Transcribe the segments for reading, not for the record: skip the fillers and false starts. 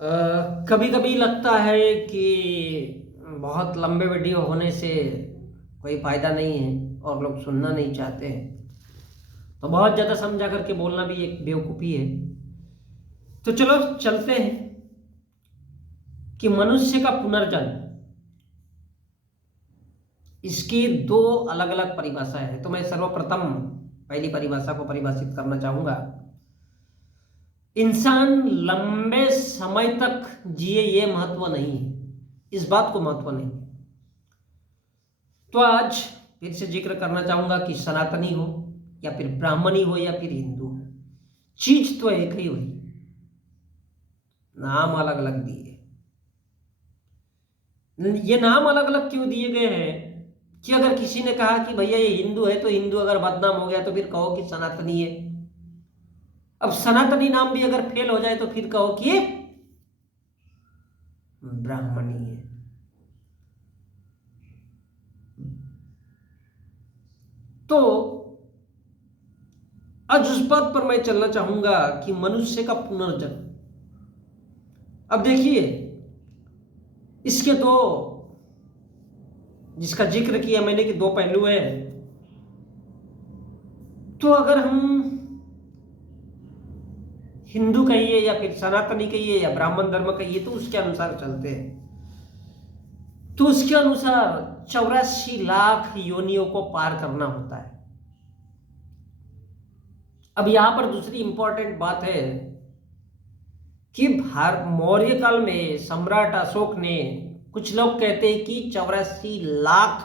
कभी कभी लगता है कि बहुत लंबे वीडियो होने से कोई फायदा नहीं है और लोग सुनना नहीं चाहते हैं। तो बहुत ज़्यादा समझा करके बोलना भी एक बेवकूफ़ी है। तो चलो चलते हैं कि मनुष्य का पुनर्जन्म, इसकी दो अलग अलग परिभाषाएं हैं। तो मैं सर्वप्रथम पहली परिभाषा को परिभाषित करना चाहूंगा। इंसान लंबे समय तक जिए ये महत्व नहीं है, इस बात को महत्व नहीं है। तो आज फिर से जिक्र करना चाहूंगा कि सनातनी हो या फिर ब्राह्मणी हो या फिर हिंदू हो, चीज तो एक ही हुई, नाम अलग अलग दिए। ये नाम अलग अलग क्यों दिए गए हैं कि अगर किसी ने कहा कि भैया ये हिंदू है, तो हिंदू अगर बदनाम हो गया तो फिर कहो कि सनातनी है। अब सनातनी नाम भी अगर फेल हो जाए तो फिर कहो कि ये ब्राह्मणी है। तो आज उस बात पर मैं चलना चाहूंगा कि मनुष्य का पुनर्जन्म। अब देखिए, इसके दो, जिसका जिक्र किया मैंने कि दो पहलू हैं। तो अगर हम हिंदू कहिए या फिर सनातनी कहिए या ब्राह्मण धर्म कहिए, तो उसके अनुसार चलते हैं। तो उसके अनुसार 84 लाख योनियों को पार करना होता है। अब यहां पर दूसरी इंपॉर्टेंट बात है कि मौर्य काल में सम्राट अशोक ने, कुछ लोग कहते हैं कि 84 लाख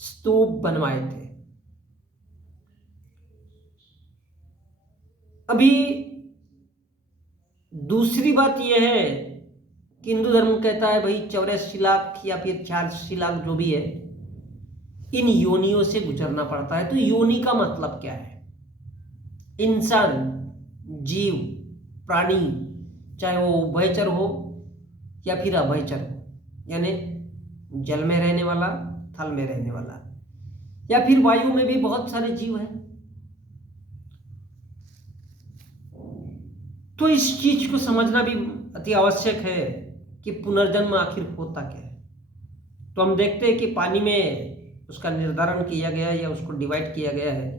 स्तूप बनवाए थे। अभी दूसरी बात यह है कि हिंदू धर्म कहता है भाई 84 लाख या फिर 86 लाख जो भी है, इन योनियों से गुजरना पड़ता है। तो योनि का मतलब क्या है? इंसान, जीव, प्राणी, चाहे वो उभयचर हो या फिर अभयचर हो, यानी जल में रहने वाला, थल में रहने वाला, या फिर वायु में भी बहुत सारे जीव हैं। तो इस चीज को समझना भी अति आवश्यक है कि पुनर्जन्म आखिर होता क्या है। तो हम देखते हैं कि पानी में उसका निर्धारण किया गया है या उसको डिवाइड किया गया है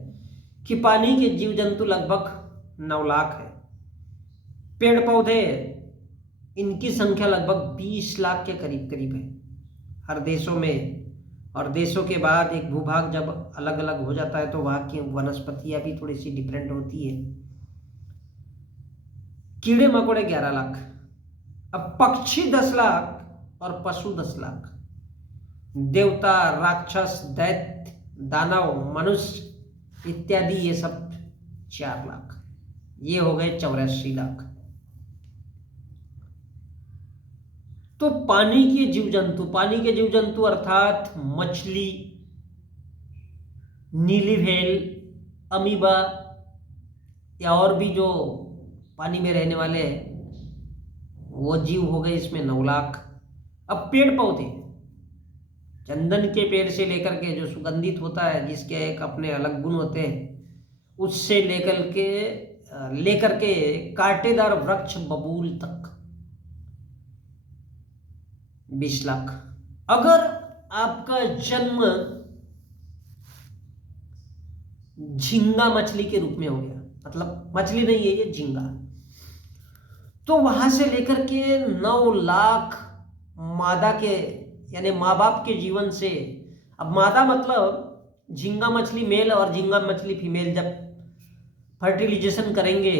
कि पानी के जीव जंतु लगभग 9 लाख है। पेड़ पौधे, इनकी संख्या लगभग 20 लाख के करीब करीब है हर देशों में। और देशों के बाद एक भूभाग जब अलग अलग हो जाता है तो वहां की वनस्पतियां भी थोड़ी सी डिफरेंट होती है। कीड़े मकोड़े 11 लाख। अब पक्षी 10 लाख और पशु 10 लाख। देवता, राक्षस, दैत्य, दानव, मनुष्य इत्यादि ये सब 4 लाख। ये हो गए 84 लाख। तो पानी के जीव जंतु अर्थात मछली, नीली व्हेल, अमीबा या और भी जो पानी में रहने वाले हैं, वो जीव हो गए इसमें 9 लाख। अब पेड़ पौधे, चंदन के पेड़ से लेकर के जो सुगंधित होता है, जिसके एक अपने अलग गुण होते हैं, उससे लेकर के कांटेदार वृक्ष बबूल तक 20 लाख। अगर आपका जन्म झींगा मछली के रूप में हो गया, मतलब मछली नहीं है ये, झींगा, तो वहां से लेकर के 9 लाख मादा के, यानी माँ बाप के जीवन से। अब मादा मतलब झींगा मछली मेल और झींगा मछली फीमेल जब फर्टिलाइजेशन करेंगे,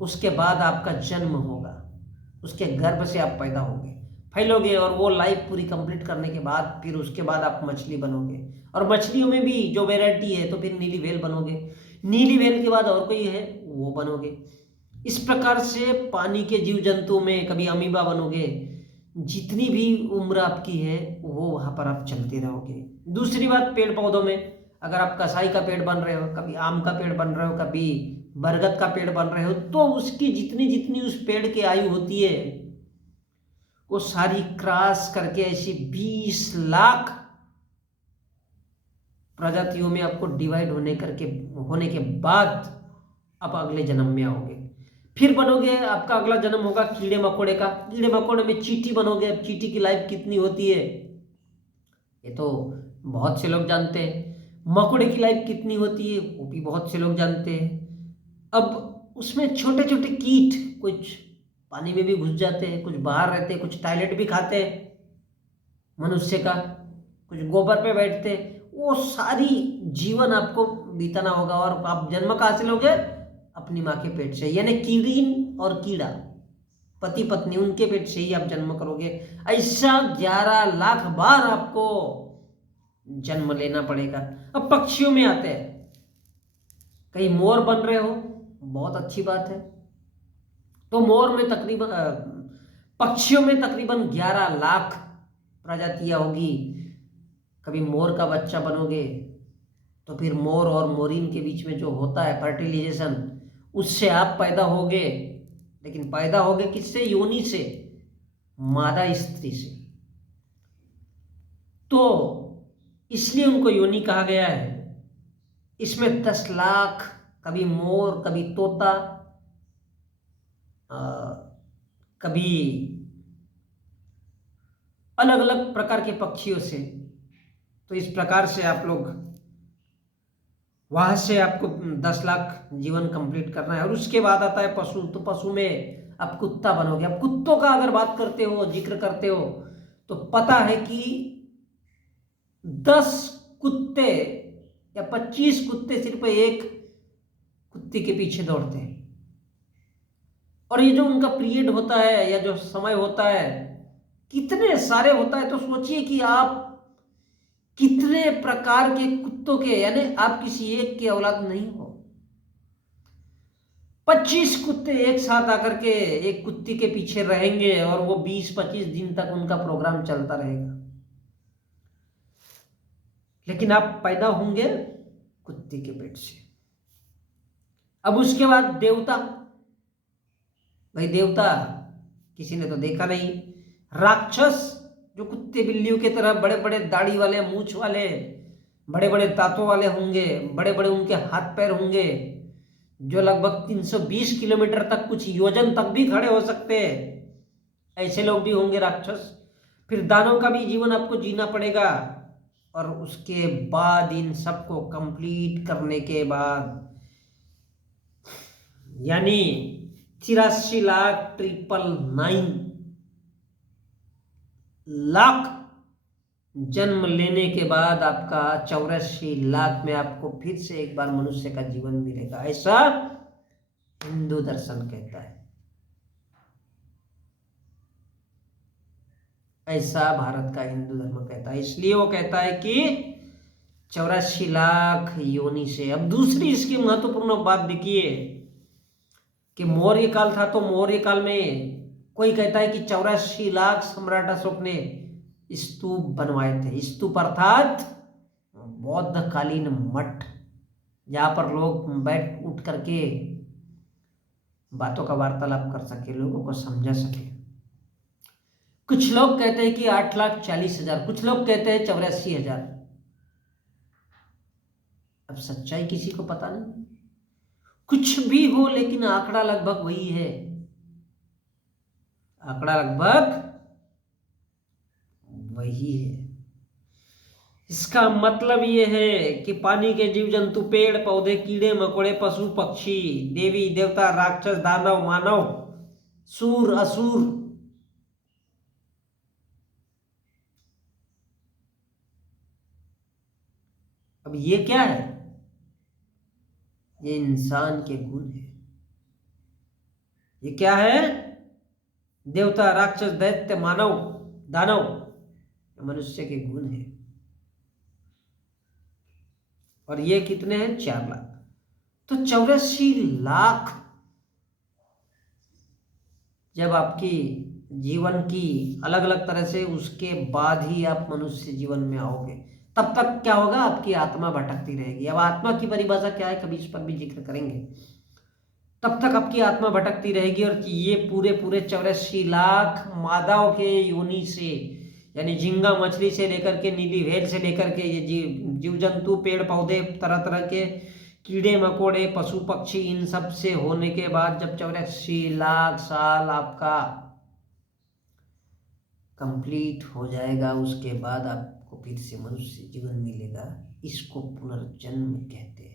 उसके बाद आपका जन्म होगा, उसके गर्भ से आप पैदा होगे, फैलोगे, और वो लाइफ पूरी कंप्लीट करने के बाद फिर उसके बाद आप मछली बनोगे। और मछलियों में भी जो वैरायटी है, तो फिर नीली व्हेल बनोगे, नीली व्हेल के बाद और कोई है वो बनोगे। इस प्रकार से पानी के जीव जंतु में कभी अमीबा बनोगे। जितनी भी उम्र आपकी है वो वहां पर आप चलते रहोगे। दूसरी बात, पेड़ पौधों में अगर आप कसाई का पेड़ बन रहे हो, कभी आम का पेड़ बन रहे हो, कभी बरगद का पेड़ बन रहे हो, तो उसकी जितनी जितनी उस पेड़ की आयु होती है, वो सारी क्रॉस करके ऐसी 20 लाख प्रजातियों में आपको डिवाइड होने के बाद आप अगले जन्म में आओगे। फिर बनोगे, आपका अगला जन्म होगा कीड़े मकोड़े का, कीड़े मकोड़े में चींटी बनोगे। अब चींटी की लाइफ कितनी होती है ये तो बहुत से लोग जानते हैं। मकोड़े की लाइफ कितनी होती है वो भी बहुत से लोग जानते हैं। अब उसमें छोटे छोटे कीट, कुछ पानी में भी घुस जाते हैं, कुछ बाहर रहते हैं, कुछ टॉयलेट भी खाते हैं मनुष्य का, कुछ गोबर पे बैठते हैं। वो सारी जीवन आपको बीतना होगा और आप जन्म कहाँ से लोगे? अपनी माँ के पेट से, यानी कीड़ीन और कीड़ा, पति पत्नी, उनके पेट से ही आप जन्म करोगे। ऐसा 11 लाख बार आपको जन्म लेना पड़ेगा। अब पक्षियों में आते हैं, कहीं मोर बन रहे हो, बहुत अच्छी बात है। तो मोर में तकरीबन पक्षियों में तकरीबन 11 लाख प्रजातियां होगी। कभी मोर का बच्चा बनोगे तो फिर मोर और मोरिन के बीच में जो होता है फर्टिलाइजेशन, उससे आप पैदा होगे। लेकिन पैदा होगे किससे? योनि से, मादा स्त्री से। तो इसलिए उनको योनि कहा गया है। इसमें 10 लाख, कभी मोर, कभी तोता, कभी अलग अलग प्रकार के पक्षियों से। तो इस प्रकार से आप लोग वहां से आपको 10 लाख जीवन कंप्लीट करना है। और उसके बाद आता है पशु। तो पशु में आप कुत्ता बनोगे। अब कुत्तों का अगर बात करते हो, जिक्र करते हो, तो पता है कि 10 कुत्ते या 25 कुत्ते सिर्फ एक कुत्ते के पीछे दौड़ते हैं। और ये जो उनका पीरियड होता है या जो समय होता है कितने सारे होता है। तो सोचिए कि आप कितने प्रकार के कुत्तों के, यानी आप किसी एक के औलाद नहीं हो। 25 कुत्ते एक साथ आकर के एक कुत्ती के पीछे रहेंगे और वो 20-25 दिन तक उनका प्रोग्राम चलता रहेगा। लेकिन आप पैदा होंगे कुत्ते के पेट से। अब उसके बाद देवता। भाई देवता किसी ने तो देखा नहीं। राक्षस जो कुत्ते बिल्लियों की तरह बड़े बड़े दाढ़ी वाले, मूछ वाले, बड़े बड़े दांतों वाले होंगे, बड़े बड़े उनके हाथ पैर होंगे, जो लगभग 320 किलोमीटर तक, कुछ योजन तक भी खड़े हो सकते हैं। ऐसे लोग भी होंगे राक्षस। फिर दानव का भी जीवन आपको जीना पड़ेगा। और उसके बाद इन सबको कंप्लीट करने के बाद, यानी 83,999,000 जन्म लेने के बाद आपका 84 लाख में आपको फिर से एक बार मनुष्य का जीवन मिलेगा। ऐसा हिंदू दर्शन कहता है, ऐसा भारत का हिंदू धर्म कहता है। इसलिए वो कहता है कि 84 लाख योनि से। अब दूसरी इसकी महत्वपूर्ण बात देखिए कि मौर्य काल था। तो मौर्य काल में कोई कहता है कि 84 लाख सम्राट अशोक ने स्तूप बनवाए थे। स्तूप अर्थात बौद्धकालीन मठ, जहां पर लोग बैठ उठ करके बातों का वार्तालाप कर सके, लोगों को समझा सके। कुछ लोग कहते हैं कि 8,40,000, कुछ लोग कहते हैं 84,000। अब सच्चाई किसी को पता नहीं। कुछ भी हो, लेकिन आंकड़ा लगभग वही है। आंकड़ा लगभग वही है। इसका मतलब यह है कि पानी के जीव जंतु, पेड़ पौधे, कीड़े मकोड़े, पशु पक्षी, देवी देवता, राक्षस, दानव, मानव, सूर असुर, अब ये क्या है? ये इंसान के गुण है। ये क्या है? देवता, राक्षस, दैत्य, मानव, दानव, मनुष्य के गुण है। और ये कितने हैं? 4 लाख। तो 84 लाख जब आपकी जीवन की अलग अलग तरह से, उसके बाद ही आप मनुष्य जीवन में आओगे। तब तक क्या होगा? आपकी आत्मा भटकती रहेगी। अब आत्मा की परिभाषा क्या है, कभी इस पर भी जिक्र करेंगे। तब तक आपकी आत्मा भटकती रहेगी। और ये पूरे पूरे 84 लाख मादाओं के योनि से, यानी झींगा मछली से लेकर के, नीली व्हेल से लेकर के, ये जीव जंतु, पेड़ पौधे, तरह तरह के कीड़े मकोड़े पशु पक्षी इन सब से होने के बाद जब 84 लाख साल आपका कंप्लीट हो जाएगा, उसके बाद आपको फिर से मनुष्य जीवन मिलेगा। इसको पुनर्जन्म कहते हैं।